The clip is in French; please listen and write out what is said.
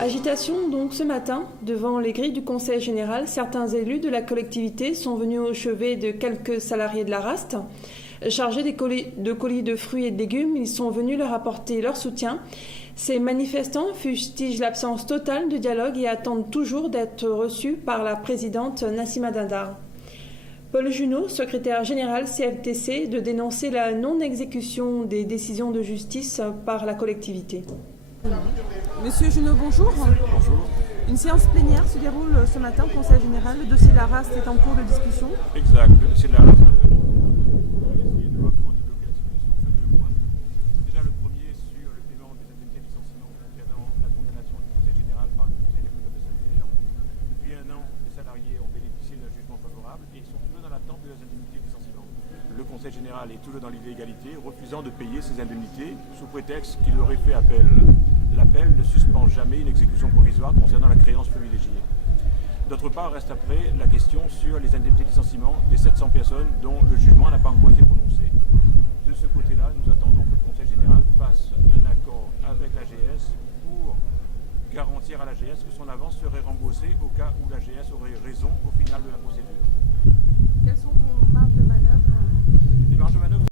Agitation donc ce matin, devant les grilles du Conseil général, certains élus de la collectivité sont venus au chevet de quelques salariés de la RAST. Chargés de colis de fruits et de légumes, ils sont venus leur apporter leur soutien. Ces manifestants fustigent l'absence totale de dialogue et attendent toujours d'être reçus par la présidente Nassima Dindar. Paul Junot, secrétaire général CFTC, de dénoncer la non-exécution des décisions de justice par la collectivité. Monsieur Junot, bonjour. Bonjour. Une séance plénière se déroule ce matin au Conseil général. Le dossier de la RAST est en cours de discussion. Exact. Le dossier de la RAST. Essayer de voir comment débloquer la situation sur deux points. Déjà, le premier sur le paiement des indemnités de licenciement concernant la condamnation du Conseil général par le Conseil des prud'hommes de Saint-Pierre. Depuis un an, les salariés ont bénéficié d'un jugement favorable et ils sont toujours dans l'attente de leurs indemnités de licenciement. Le Conseil général est toujours dans l'illégalité, refusant de payer ces indemnités sous prétexte qu'il aurait fait appel. L'appel ne suspend jamais une exécution provisoire concernant la créance privilégiée. D'autre part, reste après la question sur les indemnités de licenciement des 700 personnes dont le jugement n'a pas encore été prononcé. De ce côté-là, nous attendons que le Conseil général fasse un accord avec l'AGS pour garantir à l'AGS que son avance serait remboursée au cas où l'AGS aurait raison au final de la procédure.